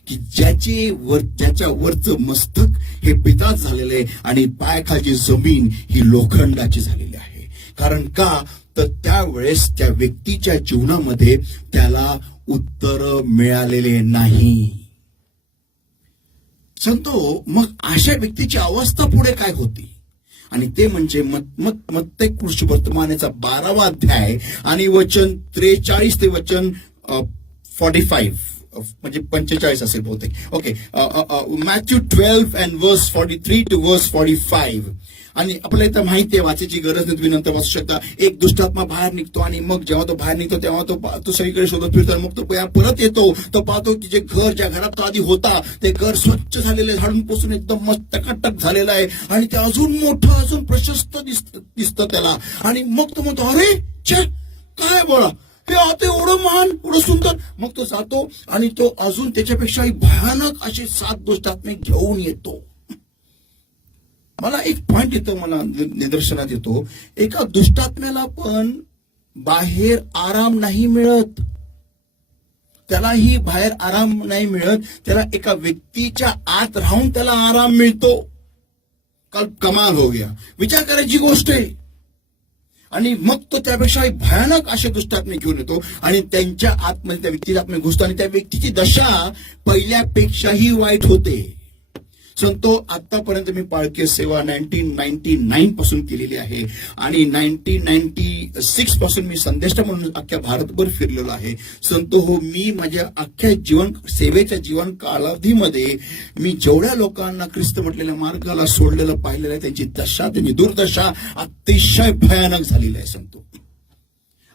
की ज्याच्या वरचं मस्तक हे पितळाचं झालेलं आहे आणि पायाखालची जमीन ही लोखंडाची झालेली आहे. कारण का तर त्यावेळेस त्या व्यक्तीच्या जीवनामध्ये त्याला उत्तर मिळालेले नाही. संतो, मग अशा व्यक्तीची अवस्था पुढे काय होती? आणि ते म्हणजे मत्ते वर्तमानाचा 12वा अध्याय आणि वचन 43 ते वचन 45 म्हणजे 45 असेल बहुतेक. Okay, Matthew 12 and verse 43 to verse 45. आणि आपल्याला इथं माहिती आहे, वाचायची गरज नाही, तुम्ही नंतर वाचू शकता. एक दुष्टात्मा बाहेर निघतो आणि मग जेव्हा तो बाहेर निघतो तेव्हा तो सगळीकडे शोधत फिरतो. मग तो परत येतो, तो पाहतो की जे घर ज्या घरात तो आधी होता ते घर स्वच्छ झालेलं आहे, झाडून पुसून एकदम मस्त टकाटक झालेलं आहे आणि ते अजून मोठं, अजून प्रशस्त दिसतं त्याला. आणि मग तो म्हणतो, अरे छे, काय बोला, हे आता एवढं महान, एवढं सुंदर. मग तो जातो आणि तो अजून त्याच्यापेक्षाही भयानक असे 7 दुष्टात्मे घेऊन येतो. मला एक पॉइंट येतो, मला निदर्शनात येतो, एका दुष्टात्म्याला पण बाहेर आराम नाही मिळत, त्यालाही बाहेर आराम नाही मिळत, त्याला एका व्यक्तीच्या आत राहून त्याला आराम मिळतो. कमाल हो गया, विचार करायची गोष्ट आहे. आणि मग तो त्यापेक्षा भयानक असे दुष्टात्मे घेऊन येतो आणि त्यांच्या आतमध्ये त्या व्यक्तीच्या आतमध्ये घुसतो आणि त्या व्यक्तीची दशा पहिल्यापेक्षाही वाईट होते. संतो, आतापर्यंत मी पाळकीय सेवा 1999 पासून केलेली आहे आणि 1996 पासून मी संदेष्टा म्हणून अख्ख्या भारतभर फिरलेलो आहे. संतो हो, मी माझ्या अख्ख्या सेवेच्या जीवन कालावधीमध्ये मी जेवढ्या लोकांना ख्रिस्त म्हटलेल्या मार्गाला सोडलेलं पाहिलेलं आहे, त्यांची दशा, त्यांची दुर्दशा अतिशय भयानक झालेली आहे. संतो,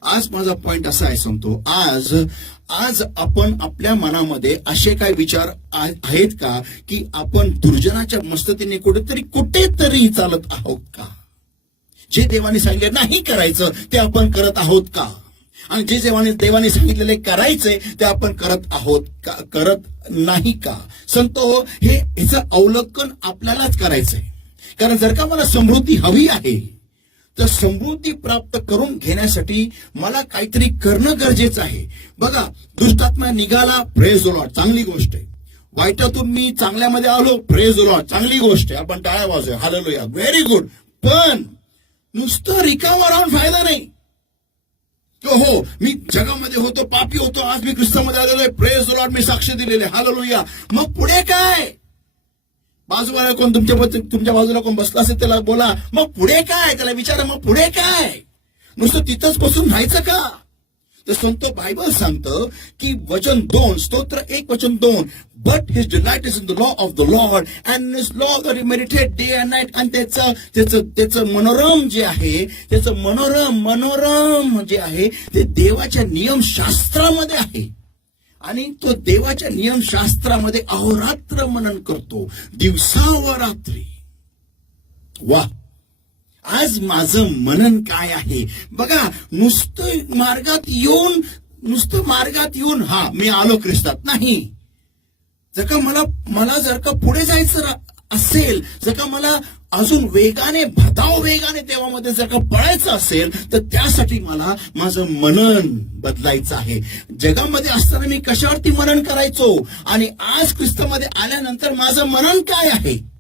आज माझा पॉइंट असा आहे संतो, आज आपण आपल्या मनामध्ये असे काय विचार आहेत का की आपण दुर्जनाच्या मस्ततीने कुठेतरी चालत आहोत का? जे देवाने सांगितले नाही करायचं ते आपण करत आहोत का? आणि जे देवाने सांगितलेले करायचंय ते आपण करत आहोत का, करत नाही का? संतो, ह्याचं अवलोकन आपल्यालाच करायचंय. कारण जर का मला समृद्धी हवी आहे तर समृद्धी प्राप्त करून घेण्यासाठी मला काहीतरी करणं गरजेचं आहे. बघा, दुष्टात्मा निघाला, प्रेज द लॉर्ड, चांगली गोष्ट आहे. वाईटातून मी चांगल्यामध्ये आलो, प्रेज द लॉर्ड, चांगली गोष्ट आहे, आपण टाळ्या वाजूया, हालेलुया, व्हेरी गुड. पण नुसतं रिकामा राहून फायदा नाही. हो, मी जगामध्ये होतो, पापी होतो, आज मी ख्रिस्तामध्ये आलेलो आहे, प्रेज द लॉर्ड, मी साक्ष दिलेले, हालेलुया. मग पुढे काय? बाजूला कोण तुमच्या बाजूला कोण बसला असेल त्याला बोला, मग पुढे काय? त्याला विचारा, मग पुढे काय? नुसतं तिथंच बसून राहायचं का? तर संतो बायबल सांगतं की वचन 2, स्तोत्र 1 वचन 2, but his delight is in the law of the Lord and his law that he meditate day and night. आणि त्याचं मनोरम जे आहे, त्याचं मनोरम जे आहे ते देवाच्या नियमशास्त्रामध्ये आहे. आणि तो देवाच्या नियमशास्त्रामध्ये अहोरात्र मनन करतो, दिवसा व रात्री. वा, आज माझं मनन काय आहे बघा. नुसतं मार्गात येऊन हा मी आलो ख्रिस्तात नाही. जर का मला जर का पुढे जायचं असेल, जर का मला अजून भदाव वेगाने देवामध्ये जर का पळायचं असेल, तर त्यासाठी मला माझं मनन बदलायचं आहे. जगामध्ये असताना मी कशावरती मनन करायचो, आणि आज ख्रिस्तामध्ये आल्यानंतर माझं मनन काय आहे.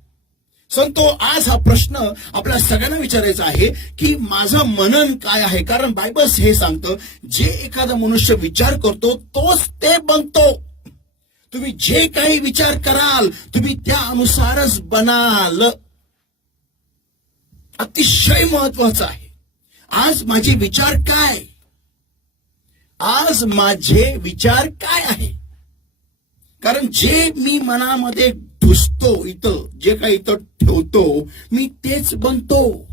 संतो, आज हा प्रश्न आपल्या सगळ्यांना विचारायचा आहे की माझं मनन काय आहे. कारण बायबल हे सांगतं, जे एखादा मनुष्य विचार करतो तोच ते बनतो. तुम्ही जे काही विचार कराल तुम्ही त्या अनुसारच बनाल. अतिशय महत्वाचं आहे. आज माझे विचार काय, आज माझे विचार काय आहे. कारण जे मी मनामध्ये घुसतो, इथं जे काही इथं ठेवतो मी तेच बनतो.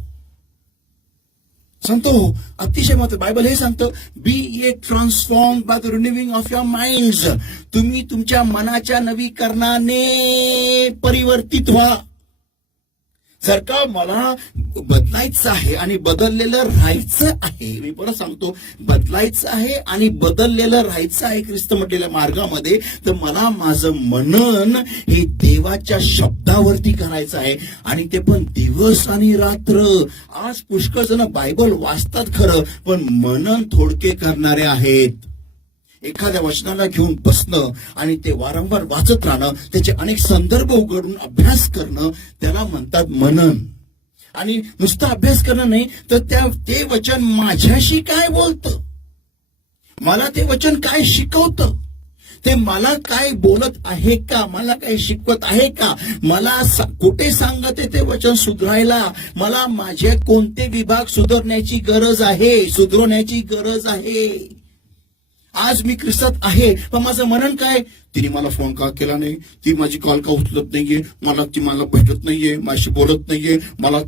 सांगतो अतिशय महत्व. बायबल हे सांगतं, बी ये transform by the renewing of your minds. तुम्ही तुमच्या मनाच्या नवीकरणाने परिवर्तित व्हा. जर का मला बदलायचं आहे आणि बदललेलं राहायचं आहे, मी परत सांगतो, बदलायचं आहे आणि बदललेलं राहायचं आहे ख्रिस्त म्हटलेल्या मार्गामध्ये, तर मला माझं मनन हे देवाच्या शब्दावरती करायचं आहे. आणि ते पण दिवस आणि रात्र. आज पुष्कळ जण बायबल वाचतात खरं, पण मनन थोडके करणारे आहेत. एखाद्या वचनाला घेऊन बसणं आणि ते वारंवार वाचत राहणं, त्याचे अनेक संदर्भ उघडून अभ्यास करणं, त्याला म्हणतात मनन. आणि नुसतं अभ्यास करणं नाही, तर ते वचन माझ्याशी काय बोलतं, मला ते वचन काय शिकवतं, ते मला काय बोलत आहे का, मला काय शिकवत आहे का, मला कुठे सांगते ते वचन सुधारायला, मला माझे कोणते विभाग सुधारण्याची गरज आहे. आज मी ख्रिस्तात आहे, पण माझं मनन काय, तिने मला फोन का केला नाही, ती माझी कॉल का उचलत नाहीये, ती मला भेटत नाहीये, माझी बोलत नाहीये, मला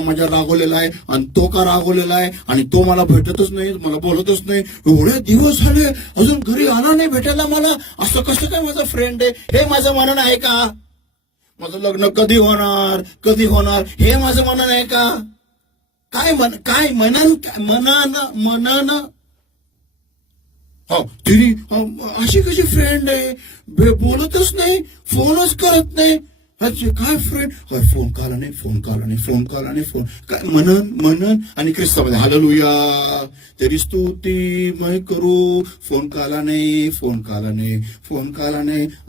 माझ्या रागवलेला आहे, आणि तो का रागवलेला आहे, आणि तो मला भेटतच नाही, मला बोलतच नाही. एवढे दिवस झाले अजून घरी आला नाही भेटायला मला. असं कसं काय माझा फ्रेंड आहे. हे माझं मनन आहे का. माझं लग्न कधी होणार हे माझं मनन आहे का. काय मनन. हो, तिने अशी कशी फ्रेंड आहे, बोलतच नाही, फोनच करत नाही. काय फ्रेंड, फोन काला नाही, काय मनन. आणि ख्रिस्तामध्ये हालेलुया, तेरी स्तुती मैं करू. फोन काला नाही,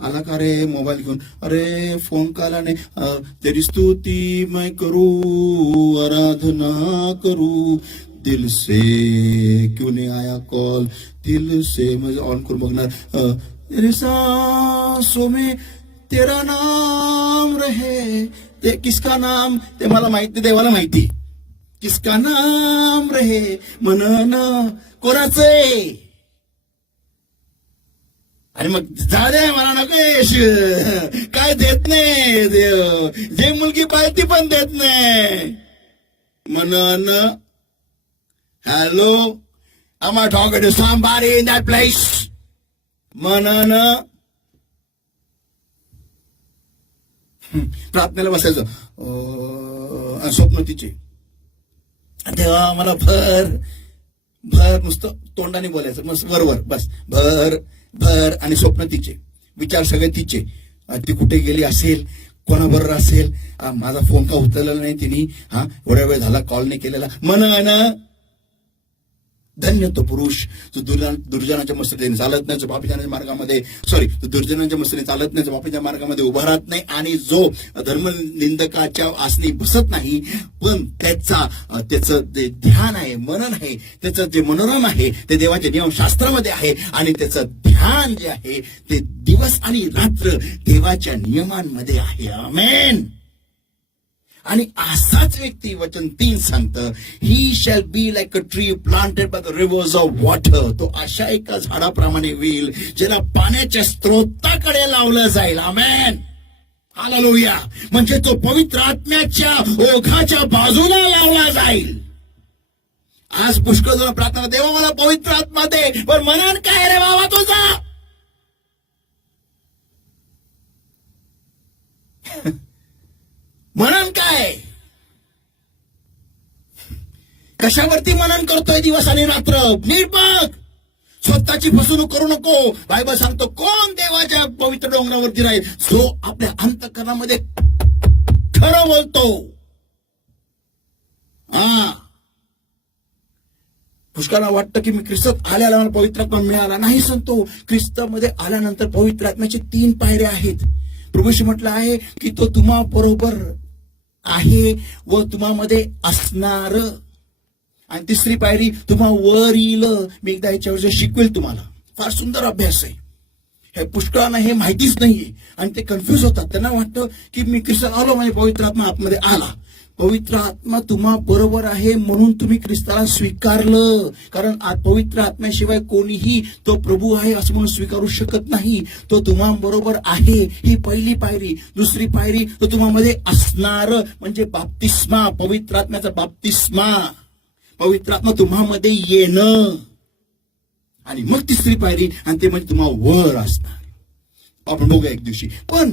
आला का रे मोबाईल घेऊन, अरे फोन काला नाही, तेरी स्तुती मैं करू, आराधना करू, दिल से क्यों नहीं आया कॉल, दिल से. म्हणजे ऑन करून बघणार, तेरे सांसों में तेरा नाम रहे. ते किसका नाम, ते मला माहिती, देवाला माहिती. किसका नाम रहे, मनन कोणाचे. आणि मग झाले मला नको यश, काय देत नाही देव, जे मुलगी पाहिजे ती पण देत नाही. मनन. Hello, am I talking to somebody in that place? मनन. प्रार्थनेला बसायचं, स्वप्न तिचे, तेव्हा मला भर नुसतं तोंडाने बोलायचं, मस्त बरोबर, बस भर आणि स्वप्न तिचे, विचार सगळे तिचे. ती कुठे गेली असेल, कोणाबरोबर असेल, माझा फोन का उचलला नाही तिने, एवढ्या वेळ झाला कॉल नाही केलेला. मनन. धन्य तो पुरुष जो दुर्जनाच्या मस्तरीने चालत नाही, जो पापीच्या मार्गामध्ये दुर्जनाच्या मस्तरीने चालत नाही, जो पापीच्या मार्गामध्ये उभा राहत नाही, आणि जो धर्मनिंदकाच्या आसनी बसत नाही, पण त्याचं जे ध्यान आहे, मनन आहे, त्याचं जे मनोरम आहे ते देवाच्या नियमशास्त्रामध्ये आहे, आणि त्याचं ध्यान जे आहे ते दिवस आणि रात्र देवाच्या नियमांमध्ये आहे. आमेन. आणि असाच व्यक्ती वचन 3 सांगतं, he shall be like a tree planted by the rivers of water. तो अशा एका झाडाप्रमाणे होईल ज्याला पाण्याच्या स्त्रोताकडे लावलं जाईल. आमेन. हालेलुया. म्हणजे तो पवित्र आत्म्याच्या ओघाच्या बाजूला लावला जाईल. आज पुष्कळ जण प्रार्थना, देवा मला पवित्र आत्मा दे, पण मनन काय रे बाबा तुझा. मनन काय? कशावरती मनन करतोय दिवस आणि रात्र? नीट बघ. स्वतःची फसवणूक करू नको. बायबल सांगतो, कोण देवाच्या पवित्र डोंगरावरती राहील? जो आपल्या अंतःकरणामध्ये खरं बोलतो. पुष्कळांना वाटतं की मी ख्रिस्तात आल्याला मला पवित्र आत्मा मिळाला नाही. सांगतो, ख्रिस्तामध्ये आल्यानंतर पवित्र आत्म्याची 3 पायऱ्या आहेत. प्रभूशी म्हटलं आहे की तो तुम्हा बरोबर आहे व तुम्हामध्ये असणार. आणि 3री पायरी तुम्हा वर येईल. मी एकदा याच्यावर शिकवेल तुम्हाला. फार सुंदर अभ्यास आहे. हे पुष्कळांना हे माहितीच नाहीये आणि ते कन्फ्युज होतात. त्यांना वाटतं की मी ख्रिस्तात आलो म्हणजे पवित्र आत्मा आतमध्ये आला. पवित्र आत्मा तुम्हा बरोबर आहे म्हणून तुम्ही ख्रिस्ताला स्वीकारलं. कारण पवित्र आत्म्याशिवाय कोणीही तो प्रभू आहे असं म्हणून स्वीकारू शकत नाही. तो तुम्हा बरोबर आहे, ही पहिली पायरी. 2री पायरी, तो तुम्हामध्ये असणार म्हणजे बाप्तिस्मा, पवित्र आत्म्याचा बाप्तिस्मा. पवित्र आत्मा तुम्हामध्ये येणं. आणि मग 3री पायरी, आणि ते म्हणजे तुम्हा वर असणार. आपण बघूया एक दिवशी. पण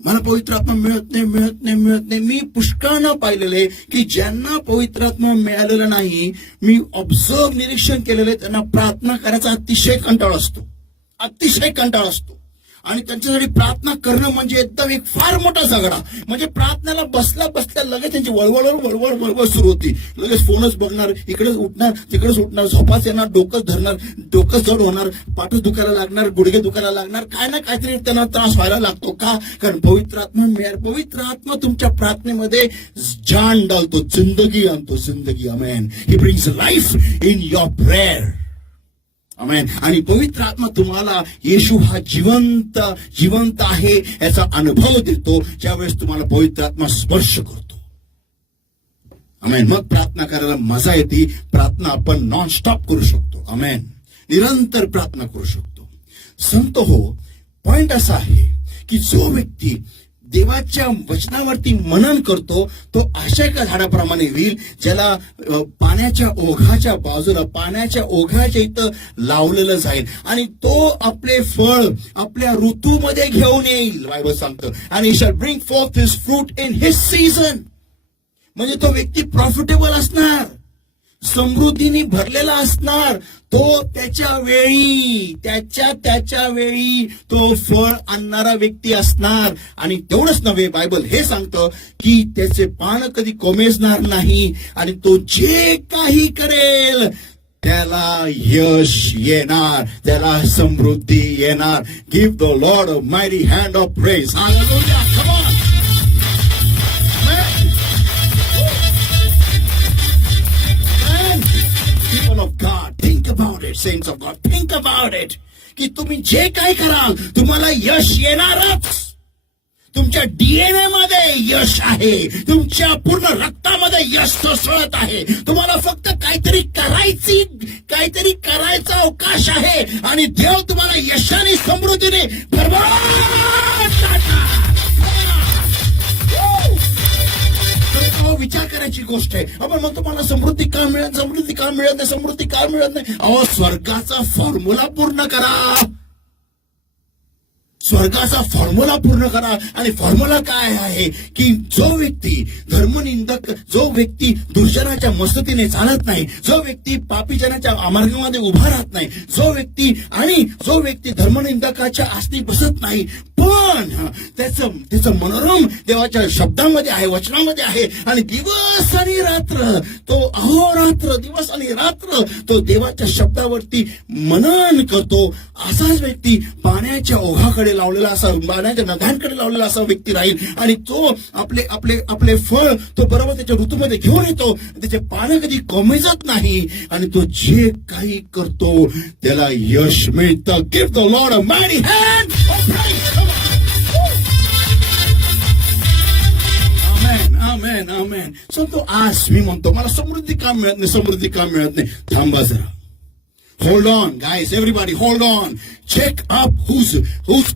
मला पवित्र आत्मा मिळत नाही. मी पुष्कळांना पाहिलेले की ज्यांना पवित्र आत्मा मिळालेला नाही, मी ऑब्झर्व निरीक्षण केलेले, त्यांना प्रार्थना करायचा अतिशय कंटाळा असतो. आणि त्यांच्यासाठी प्रार्थना करणं म्हणजे एकदम एक फार मोठा झगडा. म्हणजे प्रार्थनेला बसल्या लगेच त्यांची वळवळ सुरू होती. लगेच फोनच बघणार, इकडेच उठणार, तिकडेच उठणार, झोपाच येणार, डोकं धरणार, डोकं जड होणार, पाठ दुखायला लागणार, गुडघे दुखायला लागणार, काय ना काहीतरी त्यांना त्रास व्हायला लागतो. का? कारण पवित्र आत्मा मिळाल. पवित्र आत्मा तुमच्या प्रार्थनेमध्ये जान डालतो, जिंदगी आणतो, जिंदगी. Amen. He brings life in your prayer. Amen. आणि पवित्र आत्मा तुम्हाला येशू हा जिवंत आहे याचा अनुभव देतो ज्यावेळेस तुम्हाला पवित्र आत्मा स्पर्श करतो. आमेन. मग प्रार्थना करायला मजा येते. प्रार्थना आपण नॉन स्टॉप करू शकतो. आमेन. निरंतर प्रार्थना करू शकतो. संत हो, पॉइंट असा आहे की जो व्यक्ती देवाच्या वचनावरती मनन करतो तो आशेच्या झाडाप्रमाणे होईल, ज्याला पाण्याच्या ओघाच्या बाजूला, पाण्याच्या ओघाच्या इथं लावलेलं जाईल आणि तो आपले फळ आपल्या ऋतूमध्ये घेऊन येईल. बायबल सांगतं, आणि shall bring fourth his fruit in his season. म्हणजे तो व्यक्ती प्रॉफिटेबल असणार, समृद्धीने भरलेला असणार. तो त्याच्या वेळी तो फळ आणणारा व्यक्ती असणार. आणि तेवढंच नव्हे, बायबल हे सांगतं की त्याचे पान कधी कोमेजणार नाही आणि तो जे काही करेल त्याला यश येणार, त्याला समृद्धी येणार. Give the Lord a mighty hand of praise. Hallelujah. Come on. People of God, think about it. Saints of God, think about it. की तुम्ही जे काय कराल तुम्हाला यश येणारच. तुमच्या डीएनए मध्ये यश आहे, तुमच्या पूर्ण रक्तामध्ये यश सळसळत आहे. तुम्हाला फक्त काहीतरी करायचा अवकाश आहे आणि देव तुम्हाला यशाने समृद्धीने विचार करायची गोष्ट आहे. आपण म्हणतो मला समृद्धी का मिळत नाही. अहो, स्वर्गाचा फॉर्म्युला पूर्ण करा. स्वर्गाचा फॉर्म्युला पूर्ण करा. आणि फॉर्म्युला काय आहे की जो व्यक्ती धर्मनिंदक, जो व्यक्ती दुर्जनाच्या मस्ततीने चालत नाही, जो व्यक्ती पापीजनाच्या मार्गामध्ये उभा राहत नाही, जो व्यक्ती धर्मनिंदकाच्या आसनी बसत नाही, पण त्याचं मनोरम देवाच्या शब्दामध्ये आहे, वचनामध्ये आहे. आणि दिवस आणि रात्र तो अहोरात्र, दिवस आणि रात्र तो देवाच्या शब्दावरती मनन करतो. असाच व्यक्ती पाण्याच्या ओघाकडे लावलेला असा, पाण्याच्या नद्यांकडे लावलेला असा व्यक्ती राहील. आणि तो आपले फळ तो बरोबर त्याच्या ऋतूमध्ये घेऊन येतो. त्याचे पानं कधी कोमेजत नाही आणि तो जे काही करतो त्याला यश मिळतं. Give the Lord a mighty hand of praise. Amen. So तो आज मी म्हणतो मला समृद्धी का मिळत नाही. थांबा जरा. Hold on, guys, everybody, hold on. Check up whose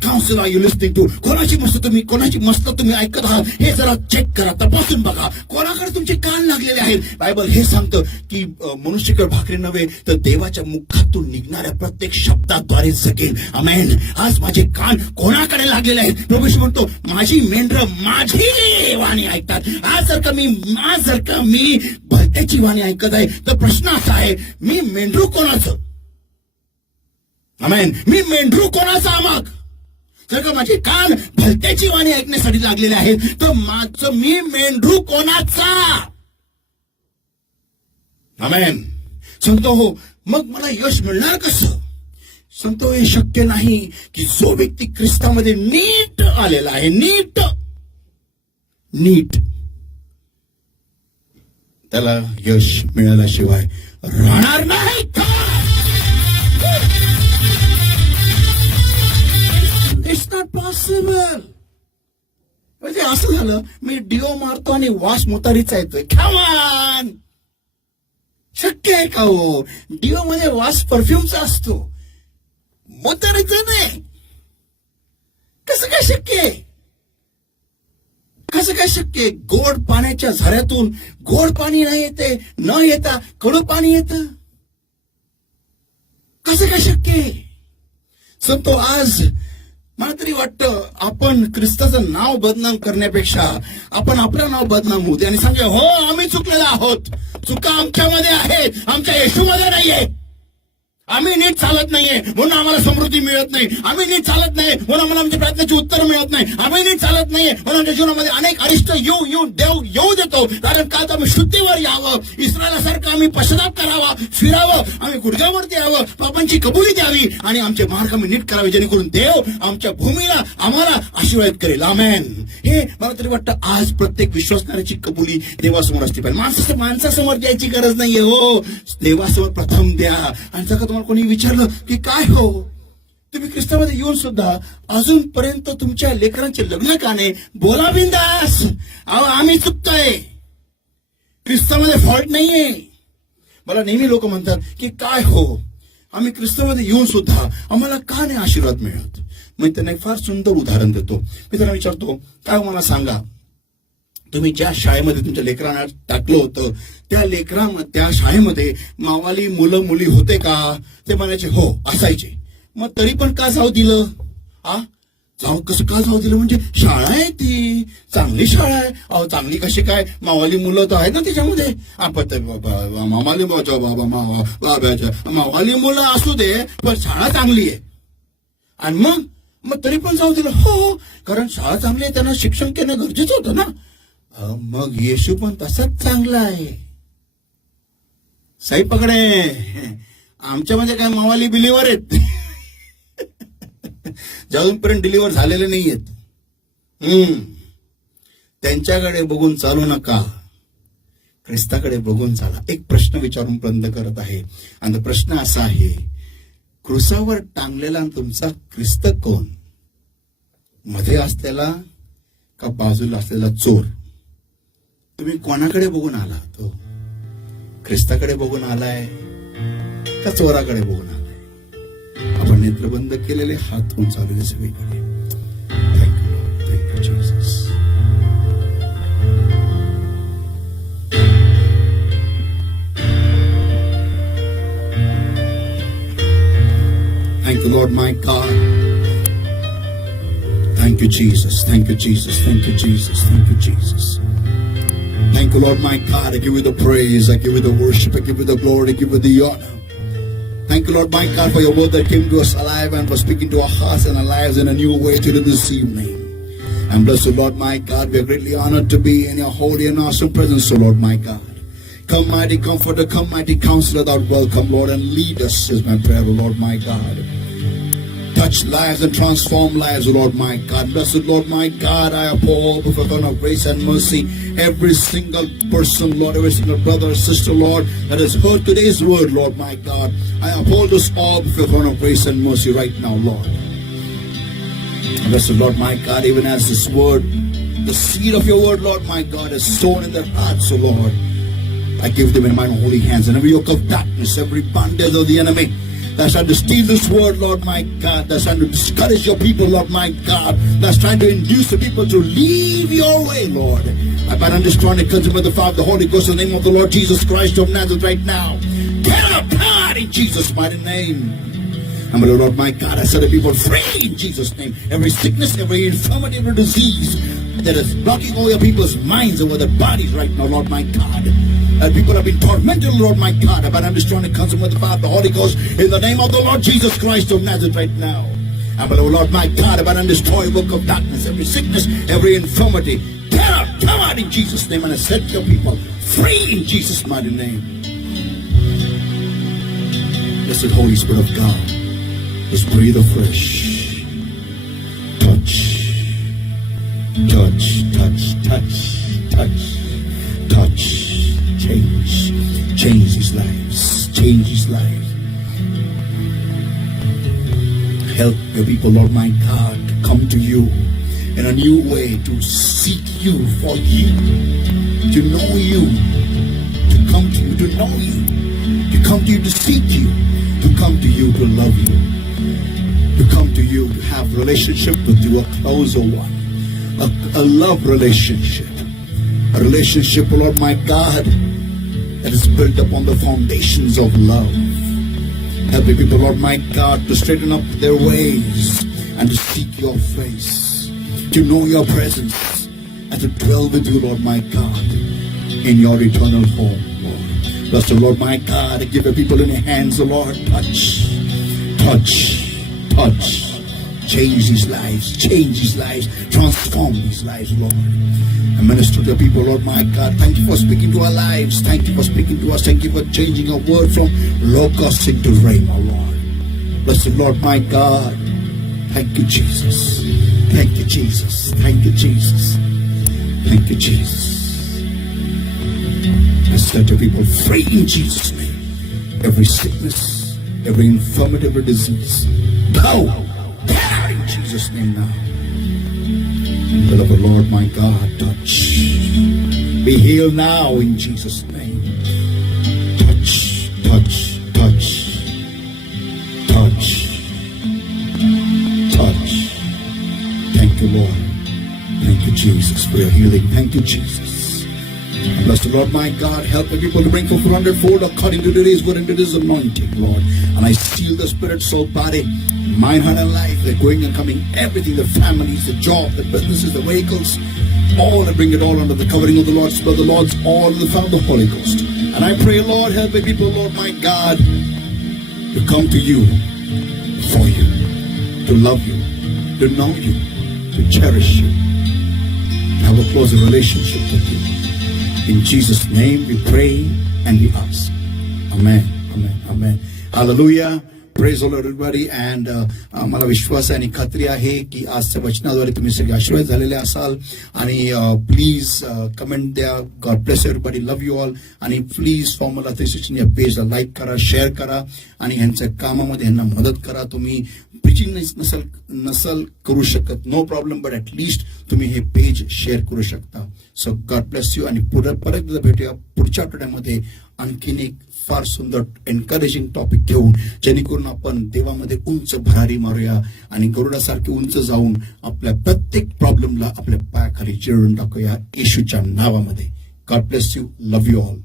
counsel are you listening to. कोणाची मस्त तुम्ही ऐकत आहात हे जरा चेक करा, तपासून बघा. कोणाकडे तुमचे कान लागलेले आहेत. बायबल हे सांगतं की मनुष्यकर भाकरी नव्हे तर देवाच्या मुखातून निघणाऱ्या प्रत्येक शब्दाद्वारे जगेल. आमेन. आज माझे कान कोणाकडे लागलेले आहेत. प्रभू येशू म्हणतो माझी मेंढरं माझी वाणी ऐकतात. आज जर का मी भलत्याची वाणी ऐकत आहे तर प्रश्न असा आहे मी मेंढरू कोणाचं. आमेन. मी मेंढरू कोणाचा मग. जर का माझे कान भलत्याची वाणी ऐकण्यासाठी लागलेले आहेत तर मी मेंढरू कोणाचा. आमेन. सांगतो हो मग मला यश मिळणार कसं. सांगतो हे शक्य नाही की जो व्यक्ती ख्रिस्तामध्ये नीट आलेला आहे नीट त्याला यश मिळाल्याशिवाय राहणार नाही. It's not possible. म्हणजे असं झालं मी डिओ मारतो आणि वास मोतारीचा येतोय. कमान शक्य आहे का हो. डिओ मध्ये वास परफ्यूमचा असतो, मोतारीचा नाही. कसं काय शक्य आहे. कसं काय शक्य आहे. गोड पाण्याच्या झऱ्यातून गोड पाणी नाही येते, न येता कडू पाणी येतं. कसं काय शक्य आहे. संतो आज मला तरी वाटतं आपण ख्रिस्ताचं नाव बदनाम करण्यापेक्षा आपण आपलं नाव बदनाम होऊ दे आणि सांगूया हो आम्ही चुकलेलो आहोत. चुका आमच्यामध्ये आहेत, आमच्या येशूमध्ये नाहीये. आम्ही नीट चालत नाहीये म्हणून आम्हाला समृद्धी मिळत नाही. आम्ही नीट चालत नाही म्हणून आम्हाला आमच्या प्रार्थनेची उत्तर मिळत नाही. आम्ही नीट चालत नाहीये म्हणून आमच्या जीवनामध्ये अनेक अरिष्ट येऊ देतो. कारण का तर आम्ही शुद्धीवर यावं, इस्रायलासारखं आम्ही पश्चाताप करावा, फिरावं, आम्ही गुडघ्यावरती यावं, पापांची कबुली द्यावी आणि आमचे मार्ग आम्ही नीट करावे जेणेकरून देव आमच्या भूमीला आम्हाला आशीर्वाद करेल. आमेन. हे मला तरी वाटतं आज प्रत्येक विश्वासणाऱ्याची कबुली देवासमोर असली पाहिजे. माणसासमोर द्यायची गरज नाहीये. हो देवासमोर प्रथम द्या. आणि जर तुम्हाला कोणी विचारलं की काय हो तुम्ही ख्रिस्तामध्ये येऊन सुद्धा अजूनपर्यंत तुमच्या लेकरांचे लग्न का नाही, बोला बिंदास. आम्ही चुकतोय, ख्रिस्तामध्ये फॉल्ट नाहीये. मला नेहमी लोक म्हणतात की काय हो आम्ही ख्रिस्तामध्ये येऊन सुद्धा आम्हाला का नाही आशीर्वाद मिळत. मी त्यांना एक फार सुंदर उदाहरण देतो. मी त्यांना विचारतो काय मला सांगा तुम्ही ज्या शाळेमध्ये तुमच्या लेकरांना टाकलं होतं त्या शाळेमध्ये मावाली मुलं मुली होते का. ते म्हणायचे हो असायचे. मग तरी पण का जाऊ दिलं. कसं का जाऊ दिलं म्हणजे शाळा आहे ती चांगली शाळा आहे. अहो चांगली कशी काय, मावाली मुलं तर आहेत ना त्याच्यामध्ये. मावाली मुलं असू दे पण शाळा चांगली आहे. आणि मग तरी पण जाऊ दिलं. हो कारण शाळा चांगली आहे, त्यांना शिक्षण घेणं गरजेचं होतं ना. मग येशू पण तसाच चांगला आहे. साई पकडे आमच्यामध्ये काय मावाली बिलीवर आहेत अजूनपर्यंत डिलिव्हर झालेले नाही आहेत. त्यांच्याकडे बघून चालू नका, ख्रिस्ताकडे बघून चाला. एक प्रश्न विचारून बंद करत आहे आणि प्रश्न असा आहे क्रुसावर टांगलेला तुमचा ख्रिस्त कोण. मध्ये असलेला का बाजूला असलेला चोर. तुम्ही कोणाकडे बघून आला. तो ख्रिस्ताकडे बघून आलाय का चोराकडे बघून आलाय. आपण नेत्रबंद केलेले हात होऊन चालू दे सगळीकडे. Thank you Jesus. Thank you, Lord, my God. Thank you, Jesus. Thank you, Jesus. Thank you, Jesus. Thank you, Jesus. Thank you, Lord, my God. I give you the praise. I give you the worship. I give you the glory. I give you the honor. Thank you, Lord, my God, for your word that came to us alive and for speaking to our hearts and our lives in a new way today this evening. And bless you, Lord, my God. We are greatly honored to be in your holy and awesome presence, O Lord, my God. Come, mighty comforter, come, mighty counselor, thou welcome, Lord, and lead us is my prayer, O Lord, my God. Touch lives and transform lives, O Lord, my God. Blessed Lord, my God, I uphold before the throne of grace and mercy every single person, Lord, every single brother or sister, Lord, that has heard today's word, Lord, my God. I uphold us all before the throne of grace and mercy right now, Lord. Blessed Lord, my God, even as this word, the seed of your word, Lord, my God, is sown in their hearts, O Lord. I give them in my holy hands, and every yoke of darkness, every bondage of the enemy, that's trying to steal this word, Lord my God, that's trying to discourage your people, Lord my God, that's trying to induce the people to leave your way, Lord. I bind and destroy and cleanse them with the Father, the Holy Ghost, in the name of the Lord Jesus Christ of Nazareth right now. Get out, God, in Jesus' mighty name. And my Lord my God, I set the people free in Jesus' name. Every sickness, every infirmity, every disease that is blocking all your people's minds and with their bodies right now, Lord my God. And people have been tormented, Lord my God. I bind and destroy and cleanse them with the Father, the Holy Ghost, in the name of the Lord Jesus Christ of Nazareth right now. And my Lord my God, I bind and destroy work of darkness, every sickness, every infirmity. Come out in Jesus' name, and I set your people free in Jesus' mighty name. Blessed Holy Spirit of God, just breathe afresh. Touch, touch, touch, touch, touch, touch. Change his lives, change his lives. Help your people, Lord my God, to come to you in a new way, to seek you for you, to know you, to come to you, to know you, to come to you, to seek you, to come to you, to love you, to come to you, to have relationship with you, a closer one, a love relationship, a relationship, Lord my God, that is built upon the foundations of love. Help the people, Lord my God, to straighten up their ways and to seek your face, to know your presence, and to dwell with you, Lord my God, in your eternal home, Lord. Bless the Lord my God, and give the people in your hands, the Lord. Touch, touch, touch. Change these lives, transform these lives, Lord. And minister to the people, Lord my God. Thank you for speaking to our lives. Thank you for speaking to us. Thank you for changing our word from locust into rhema, Lord. Bless the Lord my God. Thank you, Jesus. Thank you, Jesus. Thank you, Jesus. Thank you, Jesus. I set your people free in Jesus' name. Every sickness, every infirmity, every disease. Go! In Jesus' name now. Will of the Lord my God, touch. Be healed now in Jesus' name. Touch, touch, touch, touch, touch. Thank you, Lord. Thank you, Jesus, for your healing. Thank you, Jesus. And bless the Lord my God. Help the people to bring forth 100-fold according to today's word and today's anointing, Lord. And I seal the spirit, soul, body, mind, heart, and life. They're going and coming, everything, the families, the job, the businesses, the vehicles, all, and bring it all under the covering of the Lord's blood, the Lord's all in the power of the Holy Ghost. And I pray, Lord, help the people, Lord my God, to come to you, for you, to love you, to know you, to cherish you, to have a closer relationship with you. In Jesus' name we pray and we ask. Amen, amen, amen. Hallelujah. Praise the Lord everybody. And मला विश्वास आहे आणि खात्री आहे की आजच्या वचनाद्वारे तुम्ही सगळे आशीर्वाद झालेले असाल. आणि प्लीज कमेंट द्या. God bless everybody. Love you all. आणि प्लीज फॉर्म्युला 360 या पेजला लाईक करा, शेअर करा आणि ह्यांच्या कामामध्ये ह्यांना मदत करा. तुम्ही प्रिचिंग नसल करू शकत, नो प्रॉब्लेम, बट ऍटलिस्ट तुम्ही हे पेज शेअर करू शकता. So God bless you. आणि परत एकदा भेटूया पुढच्या आठवड्यामध्ये आणखीन एक फार सुंदर एनकरेजिंग टॉपिक घेऊन, जेणेकरून आपण देवामध्ये उंच भरारी मारूया आणि गरुडासारखे उंच जाऊन आपल्या प्रत्येक प्रॉब्लेमला आपल्या पायाखाली चिरून टाकूया येशूच्या नावामध्ये. God bless you. Love you all.